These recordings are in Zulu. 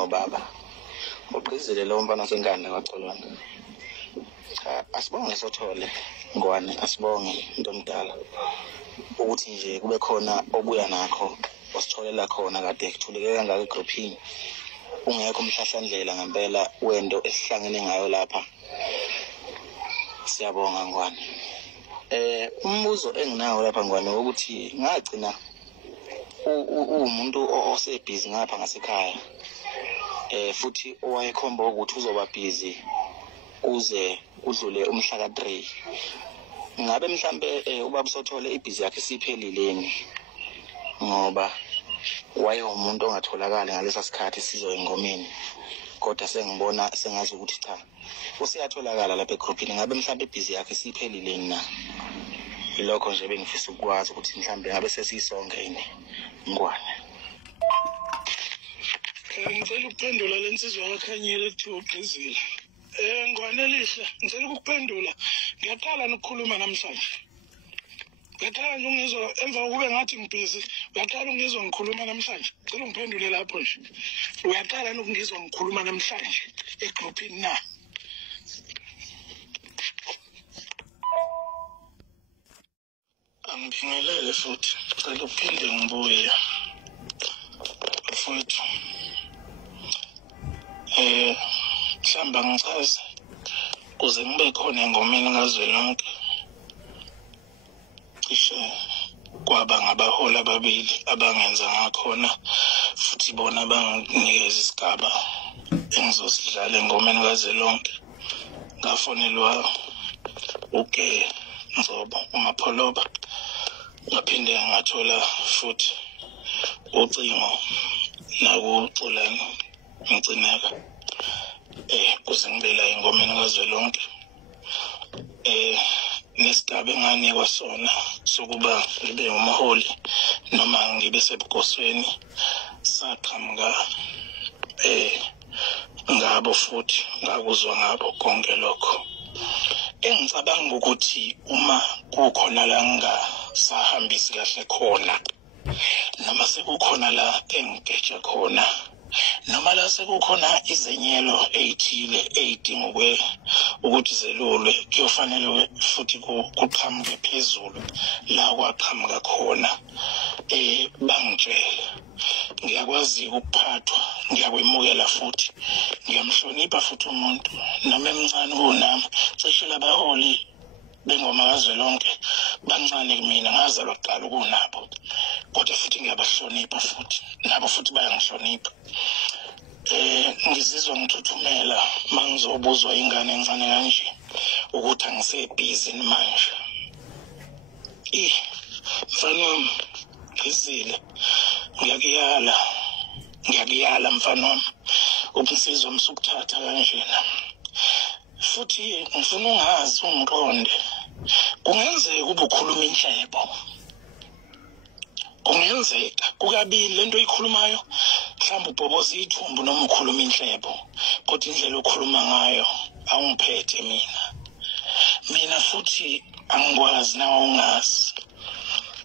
ngobaba uqizile lo mfana senkanda kwaXolwana. Asibonge sothole ngwane, asibonge into omdala ukuthi nje kube khona obuya nakho ositholela khona kade kuthuleke kangaka egroupini. Ungekho umhlahlandlela ngempela wento esihlangene ngayo lapha. Siyabonga ngwane. Umbuzo enginawo lapha ngwane ukuthi ngagcina umuntu osebhizi ngapha ngasekhaya. Futhi owayekhomba ukuthi uzoba busy uze udlule umhla ka3. Ngabe mhlambe ubaba sothole ibhizi yakhe siphelileni ngoba wayewumuntu ongatholakala ngalesa sikhathi sizo engomeni. Kodwa sengibona sengazi ukuthi cha usiyatholakala lapha egroupini. Ngabe mhlambe ibhizi yakhe siphelileni na? Ilokho nje bengifisa ukwazi ukuthi mhlambe ngabe sesisonke yini ngwane. Ngicela ukuphendula lensizwa yakhanyile ekuthiwa uqizile. Ngwane lihle, ngicela ukuphendula. Ngiyaqala nokukhuluma namhlanje. Ngiyaqala nje ungizwa emva kokuba ngathi ngibhizi, uyaqala ungizwa ngikhuluma namhlanje. Ngicela ungiphendule lapho nje. Uyaqala nokungizwa ngikhuluma namhlanje egroupini na? Angibingelele futhi. Ngicela uphinde ngibuye. Mfowethu. Mhlamba ngichaze kuze ngibe khona engomeni ngazwelonke. Cishe kwaba ngabaholi ababili abangenza ngakhona futhi bona banginikeza isigaba engizosidlala engomeni kazwelonke. Ngafonelwa uke Nzobo uMapholoba, ngaphinde ngathola futhi ucingo nakuXolani ngcineka kuze ngibe la engomeni kazwelonke. Nesigaba enganikwa sona sokuba ngibe umholi noma ngibe sebukosweni saqhamuka ngabo futhi ngakuzwa ngabo konke lokho. Engicabanga ukuthi uma kukhona la ngasahambisi kahle khona noma sekukhona la engigeja khona noma la sekukhona izenyelo ezithile ezidinga ukuthi zelulwe, kuyofanele futhi kuqhamuke phezulu la kwaqhamuka khona bangitshela. Ngiyakwazi ukuphathwa, ngiyakwemukela futhi ngiyamhlonipha futhi umuntu noma emncane kunami. Cishe labaholi bengoma kazwelonke bancane kumina, ngazalwa kuqala kunabo, kodwa futhi ngiyabahlonipha futhi nabo futhi bayangihlonipha. Ngizizwa ngithuthumela mangizobuzwa ingane encane kanje ukuthi angisebhizi manje. Mfana wami Qizile, ngiyakuyala mfana wami ukusizwa msukuthatha kanjena. Futhi ngifuna ungazi ungiqonde. Kungenzeka ube ukhuluma inhlebo. Kungenzeka kukabili lento oyikhulumayo, mhlawumbe ubhoboza ithumbu noma ukhuluma inhlebo, kodwa indlela okhuluma ngayo awungiphethe mina futhi angikwazi nawe ungazi.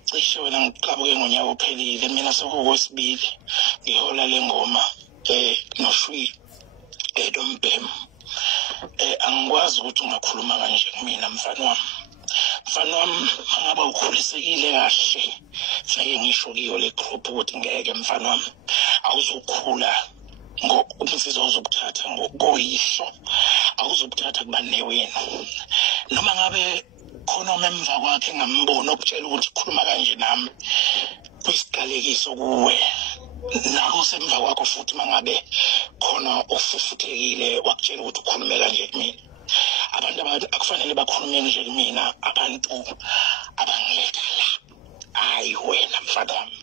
Cishe wena ngiqabuke ngonyaka ophelile, mina sekuwesibili ngihola lengoma noShwi eDombhem. Angikwazi ukuthi ungakhuluma kanje kumina mfana wami. Mfana wami, ngaba ukhulisekile kahle, fanele ngisho kiyo le group ukuthi ngeke mfana wami awuzokhula ngokumsiza uzokuthatha ngokoyisho, awuzokuthatha kubane wena. Noma ngabe khona omemva kwakhe ngambona okutshela ukuthi khuluma kanje nami, kuyisigalekiso kuwe. Nako semva kwakho futhi mangabe khona ofufuthekile wakutshela ukuthi ukhulume kanje kumina. Abantu akufanele bakhulume nje kumina, abantu abangiletha la. Hayi wena mfana wami,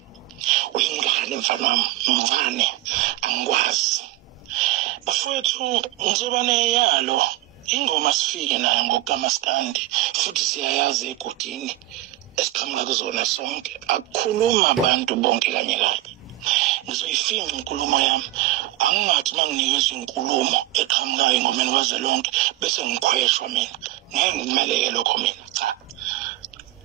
uyingane mfana wami, mncane, angikwazi. Bafowethu ngizoba neyalo ingoma sifike nayo ngokaMaskandi futhi siyayazi egodini esiqhamuka kuzona sonke. Akukhuluma abantu bonke kanye kanye. Ngizoyifinca inkulumo yami. Angingathi manginikeza inkulumo eqhamukayo engomeni kazwelonke bese ngikhweshwa mina. Ngeke ngimeleke lokho mina. Cha.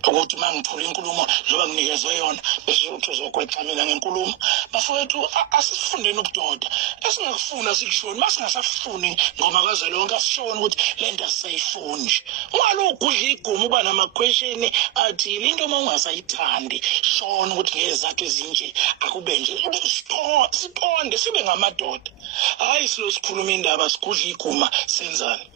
ukuthi mangithula inkulumo njoba nginikezwe yona bese uzokwexa mina ngenkulumo. Bafowethu asifundeni ubudoda. Esingakufuna sikushoni, masingasafuni ngoma kazwelonke asishoni ukuthi lento asayifuni nje. Ungaloku udla iguma uba nama-question athi into uma ungasayithandi shona ukuthi ngezakho ezinje akube nje siqonde sibe ngamadoda. Hayi silo sikhuluma indaba sigudla iguma senzani.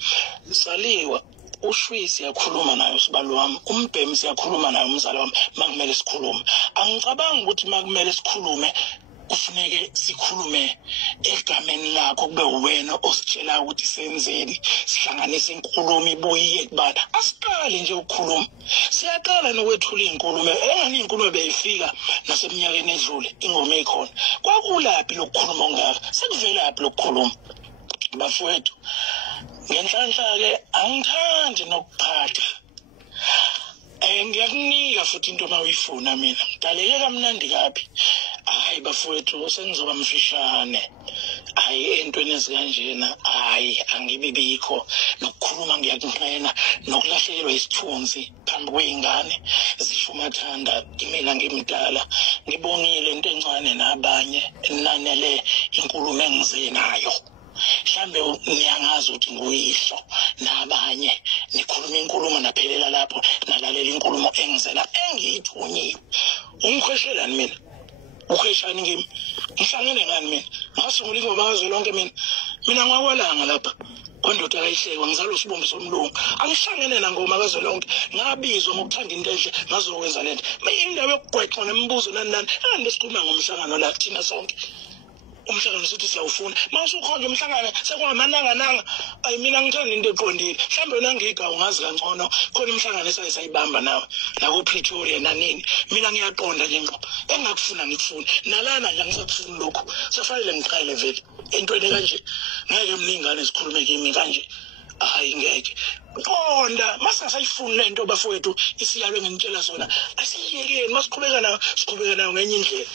Saliwa ushwi siyakhuluma nayo sibalo wami, umbhemi siyakhuluma nayo umzala wami makumele sikhulume. Angicabangi ukuthi makumele sikhulume kufuneke sikhulume egameni lakho kube wena ositshela ukuthi senzeni, sihlanganise inkulumo ibuye kubani. Asiqale nje ukukhuluma. Siyaqala nokwethula inkulumo. Engani inkulumo beyifika naseminyakeni edlule ingoma ekhona. Kwakulaphi lokukhuluma ongaka? Sekuvelaphi lokukhuluma? Bafowethu ngenhlanhla-ke angithandi nokuphatha. Ngiyakunika futhi into uma uyifuna mina. Daleke kamnandi kabi. Hayi bafowethu sengizoba mfishane. Hayi entweni ezikanjena hayi angibibikho nokukhuluma ngiyakunqena nokulahlekelwa isithunzi phambi kwezingane zishumathanda imina ngimdala ngibongile into encane nabanye enanele inkulumo engize nayo. Mhlambe niyangazi ukuthi nguyihlo nabanye nikhuluma inkulumo naphelela lapho nalalela inkulumo engizela engiyithunyiwe. Ungikhweshelani mina? Ukhweshani ngimi? Ngihlangene ngani mina? Ngasungula ingoma kazwelonke mina ngwakwalanga lapha. Kondoda kayihlekwa ngizalo sibombo somlungu. Angihlangene nangoma kazwelonke. Ngabizwa ngokuthanda into enhle ngazokwenza lento. Indaba yokugwexa nemibuzo nani andisikhuluma ngomhlangano la thina sonke. Umhlangano sithi siyawufuna. Mawusukhonje umhlangano sekwamananga ayi mina ngithanda into eqondile. Mhlambe wena ngigawu ngazi kangcono khona umhlangano esayibamba nawe la ku Pretoria nanini. Mina ngiyaqonda nje ngqo. Engakufuna ngikufuna. Nalana nje ngisakufuna lokho. Safanele ngiqale vele. Entweni kanje ngeke mningane sikhulume kimi kanje. Hayi ngeke. Qonda masingasayifuni lento bafowethu isiyalwe ngentshela sona. Asiyekeni masiqhubeka nayo ngenye indlela.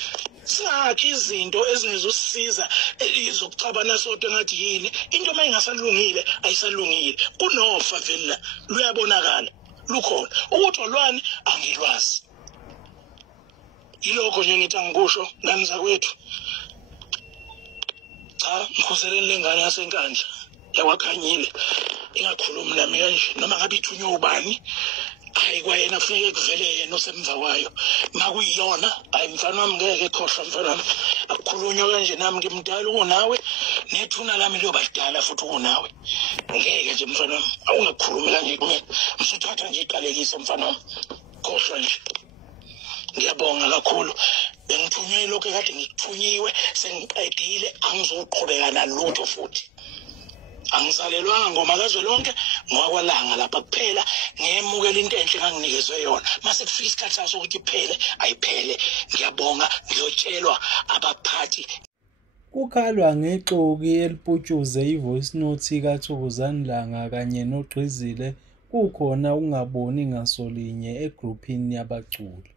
Sakhe izinto ezingezusisiza izokucabana sodwa ngathi yini into mayingasalungile ayisalungile kunofa vele luyabonakala lukhona ukuthi olwani angilwazi ilokho nje ngithi angikusho ngani zakwethu cha ngikhuzeleni lengane yasenkandla yakwakhanyile ingakhulumi nami kanje noma ngabe ithunywe ubani. Hayi kwayena kufanele kuvele yena osemva kwayo makuyiyona hayi mfana wami ngeke khohlwa mfana wami akukhulunywa kanje nami ngimdala kunawe nethuna lami liyobadala futhi kunawe ngeke nje mfana wami awungakhulumi kanje kumina msuthatha nje iqalekise mfana wami khohlwa nje. Ngiyabonga kakhulu bengithunywe lokho kade ngikuthunyiwe sengiqedile angizoqhubeka nalutho futhi. Angizalelwanga ngoma kazwelonke ngwakwalanga lapha kuphela ngiyemukela into enhle nganginikezwe yona mase kufika isikhathi saso ukuthi iphele ayiphele. Ngiyabonga ngiyotshelwa abaphathi. Kukhalwa ngexoki eliputshuze ivoice note kaThokozani Langa kanye noGqizile kukhona ungaboni ngasolinye egroupini yabaculi.